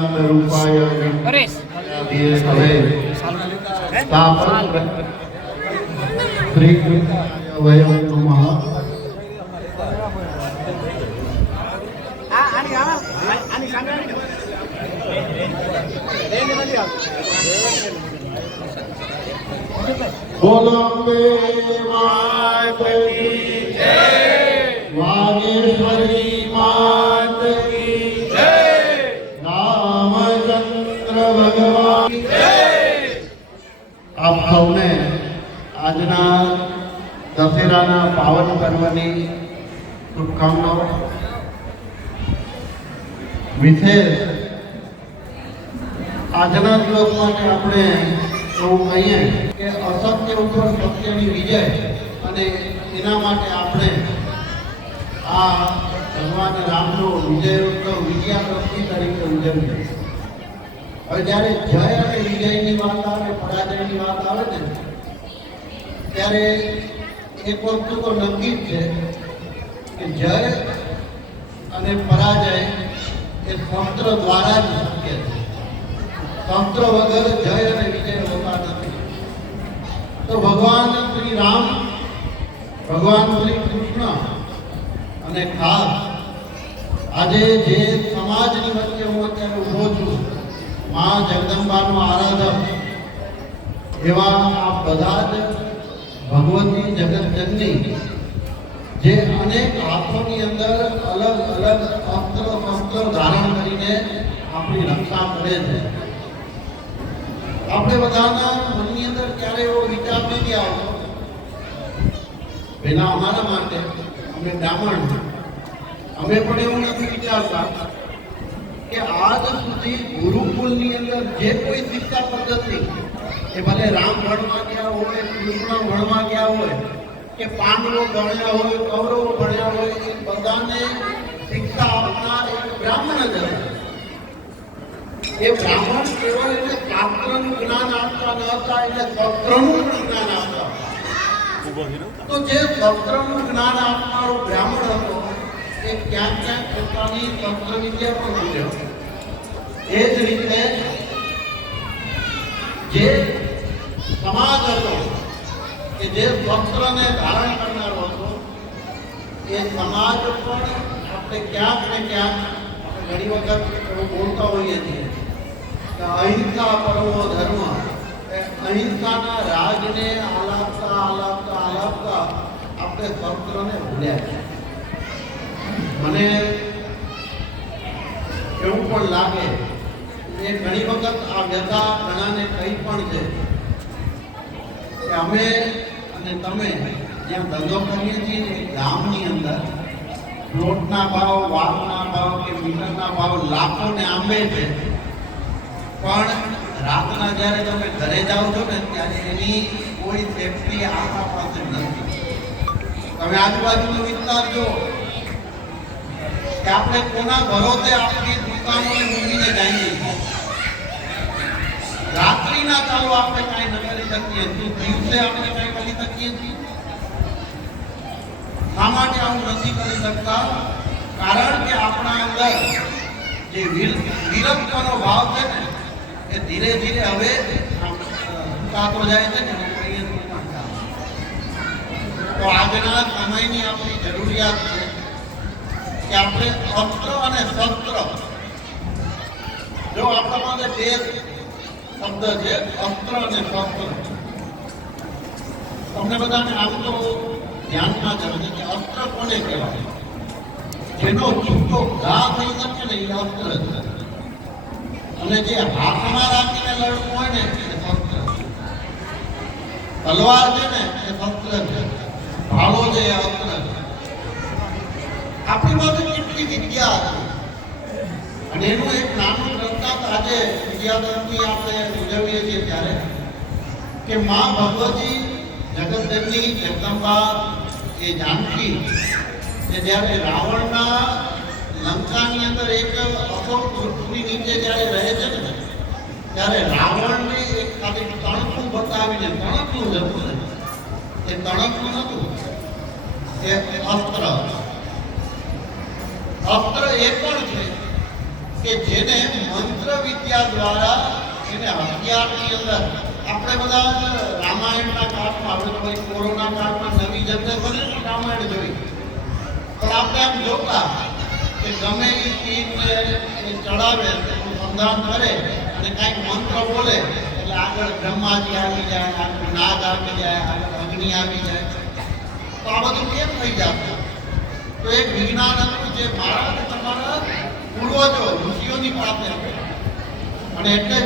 સચ્ચિદાનંદ રૂપાય શ્રી કૃષ્ણાય વયમ નમઃ. બોલો અંબે માત કી જય, વાગેશ્વરી માત કી જય, રામચંદ્ર ભગવાન કી જય. આપ સૌને આજના દશેરાના પાવન પર્વની શુભકામનાઓ. વિશેષ આજના દિવસ માટે આપણે એવું કહીએ કે અસત્ય ઉપર સત્યની વિજય, અને એના માટે આપણે આ ભગવાન રામનો વિજયાદશમી તરીકે ઉજવીએ. હવે જ્યારે જય અને વિજયની વાત આવે, પરાજયની વાત આવે ને, ત્યારે એક વસ્તુ તો નક્કી જ છે કે જય અને પરાજય એ શસ્ત્ર દ્વારા જ શક્ય છે. શસ્ત્ર વગર જય અને વિજય હોતા નથી. તો ભગવાન શ્રી રામ, ભગવાન શ્રી કૃષ્ણ અને ખાસ આજે જે સમાજની વચ્ચે હું અત્યારે ઊભો છું, મા જગદંબાનો આરાધક એવા આ બધા જ ભગવતી જગતજનની જે અનેક હાથોની અંદર અલગ અલગ શસ્ત્ર ધારણ કરીને આપણી રક્ષા કરે છે. આપણે બધાના મનની અંદર ક્યારે એવો વિચાર નથી આવતો, પેલા અમારા માટે અમે બ્રાહ્મણ, અમે પણ એવું નથી વિચારતા કે આજ સુધી ગુરુકુલની અંદર જે કોઈ શિક્ષા પદ્ધતિ, એ ભલે રામ ભણવા ગયા હોય, કૃષ્ણ ભણવા ગયા હોય, કે પાંડવો ભણ્યા હોય, કૌરવો ભણ્યા હોય, એ બધાને શિક્ષા આપનાર એક બ્રાહ્મણ જ હતા. એ બ્રાહ્મણ કેવળ એટલે શાસ્ત્રનું જ્ઞાન આપતા ન હતા, એટલે શસ્ત્રનું પણ જ્ઞાન આપતા. તો જે શસ્ત્રનું જ્ઞાન આપનારો બ્રાહ્મણ હતો, એ ક્યાંક ક્યાંક પોતાની શસ્ત્ર વિદ્યા પણ ભૂલ્યો. એ જ રીતે જે સમાજ હતો કે જે શસ્ત્રને ધારણ કરનારો હતો, એ સમાજ પણ આપણે ક્યાંક ને ક્યાંક ઘણી વખત એવું બોલતા હોઈએ છીએ કે અહિંસા પરમો ધર્મ. અહિંસાના રાજને આલાપતા આપણે શસ્ત્રને ભૂલ્યા છે. મને એવું પણ લાગે કે ઘણી વખત આ વ્યથા ઘણાને કહી પણ છે કે અમે અને તમે જ્યાં ધંધો કરીએ છીએ ને, ગામની અંદર પ્લોટના ભાવ, વારના ભાવ કે મીટરના ભાવ લાખો ને આંબે છે, પણ રાતના જ્યારે તમે ઘરે જાઓ છો ને, ત્યારે એની કોઈ સેફટી આપણા પાસે નથી. તમે આજુબાજુનો વિસ્તાર જો કે આપણે કોના ભરોસે આપણી દુકાનોને મૂકીને જઈએ. રાત્રિના ચાલો આપણે કાંઈ ન કરી શકીએ, દિવસે આપણે કાંઈ કરી શકીએ છીએ. શા માટે આવું નથી કરી શકતા? કારણ કે આપણા અંદર જે વીરત્વનો ભાવ છે ને, એ ધીરે ધીરે હવે ઉતારતો જાય છે ને. તો આજના સમયની આપણી જરૂરિયાત છે કે આપણે અસ્ત્ર અને શસ્ત્ર, જો આપણા પાસે બે શબ્દ છે, અસ્ત્ર અને શસ્ત્ર. તમને બધાને આમ તો ધ્યાનમાં જશે કે અસ્ત્ર કોને કહેવાય? જેનો છૂટો ઘા થઈ શકે ને, એ અસ્ત્ર છે. અને જે હાથમાં રાખીને લડવું હોય ને, એ શસ્ત્ર. તલવાર છે ને, એ શસ્ત્ર છે. ભાલો છે, એ અસ્ત્ર છે. આપણી પાસે કેટલી વિદ્યા હતી, અને એનું એક નાનું દ્રષ્ટાંત આજે વિજયાદશમી આપણે ઉજવીએ છીએ ત્યારે, કે મા ભગવતી જગતજનની જગદંબા એ જાનકી, કે જ્યારે રાવણના લંકાની અંદર એક અશોક વૃક્ષની નીચે જ્યારે રહે છે ને, ત્યારે રાવણને એક ખાલી તણખું બતાવીને, તણખું જ હતું ને, એ તણખું નતું, એ અસ્ત્ર. અસ્ત્ર એ પણ છે કે જેને મંત્ર દ્વારા એને હથિયારની અંદર આપણે બધા રામાયણના કાળમાં, હવે તો ભાઈ કોરોના કાળમાં નવી જનરેશન રામાયણ જોઈ, પણ આપણે આમ જોતા કે ગમે એ ચીજને એ ચડાવે, તેનું સંધાન કરે અને કાંઈક મંત્ર બોલે એટલે આગળ બ્રહ્માજી આવી જાય, આગળ નાગ આવી જાય, આગળ અગ્નિ આવી જાય. તો આ બધું કેમ થઈ જતું? તો એક વિજ્ઞાન હતું જે મારા અને તમારા પૂર્વજો ઋષિઓની પાસે હતું. અને એટલે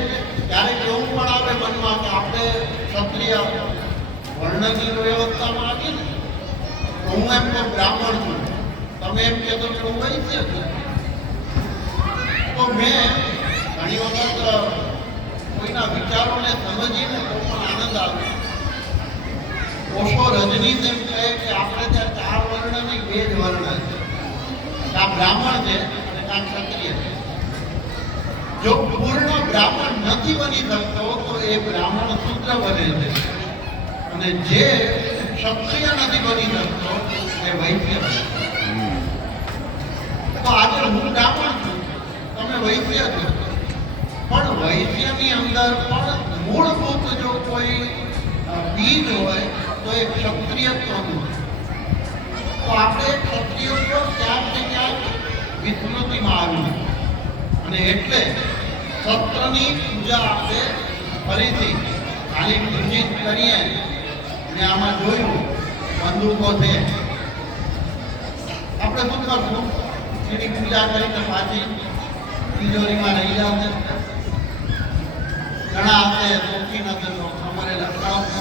ક્યારેક એવું પણ આવે મનમાં કે આપણે ક્ષત્રિય વર્ણની વ્યવસ્થામાં આવીએ ને, તો હું એમ તો બ્રાહ્મણ છું, તમે એમ કહેતો કે હું વૈશ્ય છું. તો મેં ઘણી વખત કોઈના વિચારોને સમજીને તો પણ આનંદ આવે. ઓશો રજનીશ એમ કહે કે આપણે ત્યાં 4 વર્ણ નહીં, 2 જ વર્ણ છે. કાં બ્રાહ્મણ છે અને કાં ક્ષત્રિય છે. જો પૂર્ણ બ્રાહ્મણ નથી બની શકતો તો એ બ્રાહ્મણ શૂદ્ર બને છે, અને જે ક્ષત્રિય નથી બની શકતો એ વૈશ્ય બને. તો આજે હું બ્રાહ્મણ છું, તમે વૈશ્ય છો, પણ વૈશ્યની અંદર પણ મૂળભૂત જો કોઈ બીજ હોય તો એ ક્ષત્રિયત્વનું છે. તો આપણે ક્ષત્રિયત્વ ક્યાંક ને ક્યાંક વિસ્મૃતિમાં આવ્યું, અને એટલે સત્રની પૂજા આપણે ફરીથી ખાલી પૂજિત કરીએ. અને આમાં જોયું બંદૂકો છે, આપણે શું કરશું? એની પૂજા કરીને પાછી તિજોરીમાં રહી જશે. ઘણા હશે શોખીન હશે તો અમારે લખડાવશે,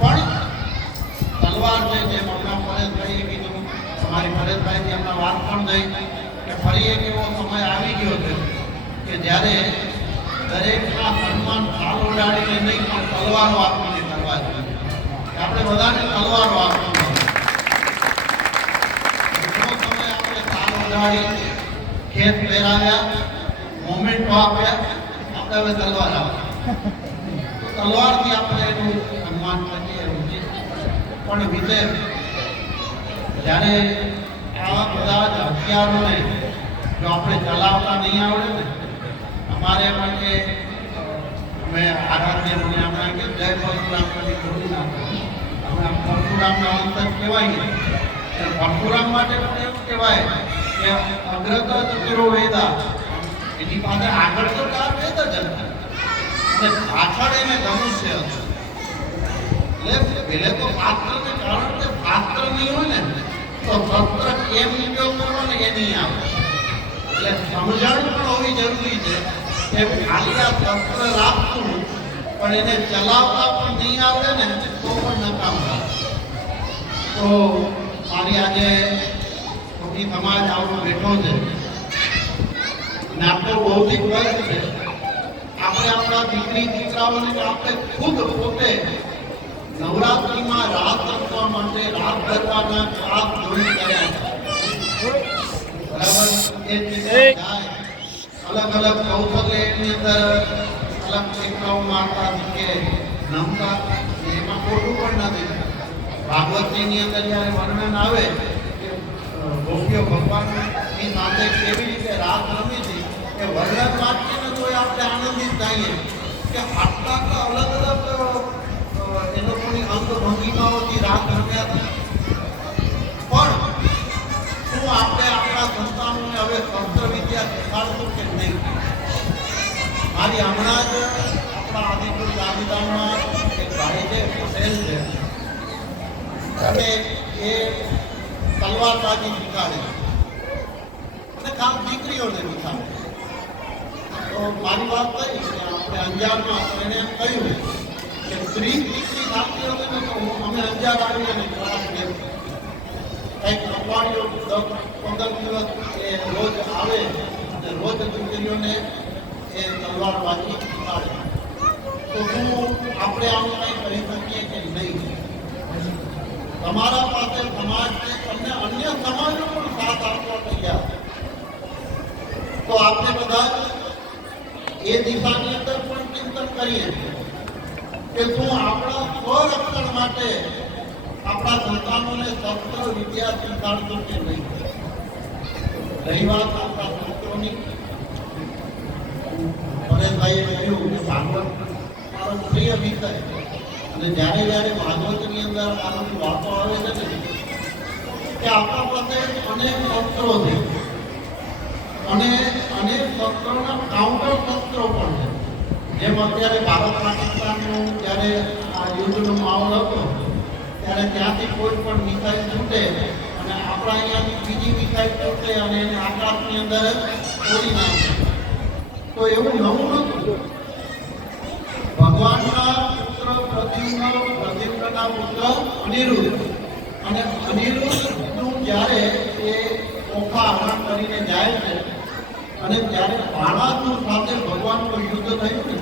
પણ તલવાર છે, જેમ હમણાં પરેશભાઈએ કીધું, અમારી પરેશભાઈથી હમણાં વાત પણ થઈ કે ફરી એક એવો સમય આવી ગયો છે કે જ્યારે દરેકના સન્માન થાળ ઉડાડીને નહીં પણ તલવારો આપીને કરવા જોઈએ. આપણે બધાને તલવારો આપવાનો. એટલો સમય આપણે થાળ ઉડાડી, ખેત પહેરાવ્યા, મોમેન્ટો આપ્યા, આપણે હવે તલવાર આપીએ. તો તલવારથી આપણે એનું સન્માન કરીએ એવું છે. પણ વિશેષ જ્યારે આવા બધા જ હથિયારોને જો આપણે ચલાવતા નહીં આવડે ને, અમારે માટે અમે આરાધ્ય મને હમણાં કે જય પરશુરામ કરી જોડી નાખો. અમે પરશુરામના વંશજ કહેવાય, પરશુરામ માટે પણ એવું કહેવાય કે અગ્રત ચતુરો વેદા, એની પાસે આગળ તો 4 વેદ જ હતા અને પાછળ એને ધનુષ્ય હતું. એટલે પહેલે તો પાત્રને, કારણ કે પાત્ર નહીં હોય ને તો શસ્ત્ર કેમ ઉપયોગ કરવો ને એ નહીં આવે. એટલે સમજણ પણ હોવી જરૂરી છે કે ખાલી આ શસ્ત્ર રાખવું પણ એને ચલાવતા પણ નહીં આવડે ને તો પણ નકામ થાય. તો મારી આજે મોટી સમાજ આવડો બેઠો છે ને આપણો બૌદ્ધિક વર્ગ છે. આપણે આપણા દીકરી દીકરાઓને આપણે ખુદ પોતે નવરાત્રિમાં રાત રમવા માટે રાત ગરબાના ક્લાસ જોઈન કર્યા છે. બરાબર? એ અલગ અલગ કૌશલ્ય એની અંદર અલગ શીખવાઓ મારતા શીખે, રમતા, એમાં ખોટું પણ નથી. ભાગવતજીની અંદર જ્યારે વર્ણન આવે કે ગોપીઓ ભગવાનની સાથે કેવી રીતે રાત રમી હતી, એ વર્ણન વાંચીને તો આપણે આનંદિત થઈએ કે આટલા અલગ અલગ એ લોકોની અંગ ભંગીમાઓથી રાત રમ્યા હતા. પણ શું આપણે આપણા સંતાનોને હવે શસ્ત્ર વિદ્યા શીખવાડશું કે નહીં? મારી હમણાં જ આપણા આદિપુર ગાંધીધામમાં એક ભાઈ છે, પટેલ છે, અને એ તલવારબાજી શીખાડે અને ખાસ દીકરીઓને શીખાડે. તો મારી વાત થઈ કે આપણે અંજારમાં એને એમ કહ્યું કે 30 દીકરી થતી હોય ને તો અમે અંજાર આવીએ અને ક્લાસ લઈએ. કંઈક અઠવાડિયો 10-15 દિવસ એ રોજ આવે અને રોજ દીકરીઓને એ તલવારબાજી શીખાડે. તો શું આપણે આમ કંઈ કરી શકીએ કે નહીં? તમારા પાસે સમાજ છે, તમને અન્ય સમાજનો પણ સાથ આપવા તૈયાર. તો આપણે બધા એ દિશાની અંદર પણ ચિંતન કરીએ કે શું આપણા સ્વરક્ષણ માટે આપણા સંતાનોને શસ્ત્ર વિદ્યા શીખવાડશું કે નહીં? રહી વાત આપણા શસ્ત્રોની, હર્ષભાઈએ કહ્યું કે ભાગવત મારો પ્રિય વિષય, અને જ્યારે જ્યારે ભાગવતની અંદર આ બધી વાતો આવે છે ને કે આપણા પાસે અનેક શસ્ત્રો છે અને અનેક શસ્ત્રોના કાઉન્ટર શસ્ત્રો પણ છે. જેમ અત્યારે ભારત પાકિસ્તાનનું જ્યારે આ યુદ્ધનો માહોલ હતો ત્યારે ત્યાંથી કોઈ પણ મિસાઇલ છૂટે અને આપણા અહીંયાથી બીજી મિસાઇલ છૂટે અને એને આકાશની અંદર તોડી નાખે, તો એવું નવું નહોતું. ભગવાનના પુત્ર પ્રદ્યુમ્નના પુત્ર અનિરુદ્ધ, અને અનિરુદ્ધનું જ્યારે એ ઓખા હરણ કરીને જાય છે અને જ્યારે બાણાસુર સાથે ભગવાનનું યુદ્ધ થયું ને,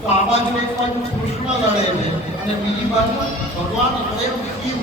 તો આ બાજુ એક બાજુ કૃષ્ણ લડે છે અને બીજી બાજુ ભગવાન સ્વયં શિવ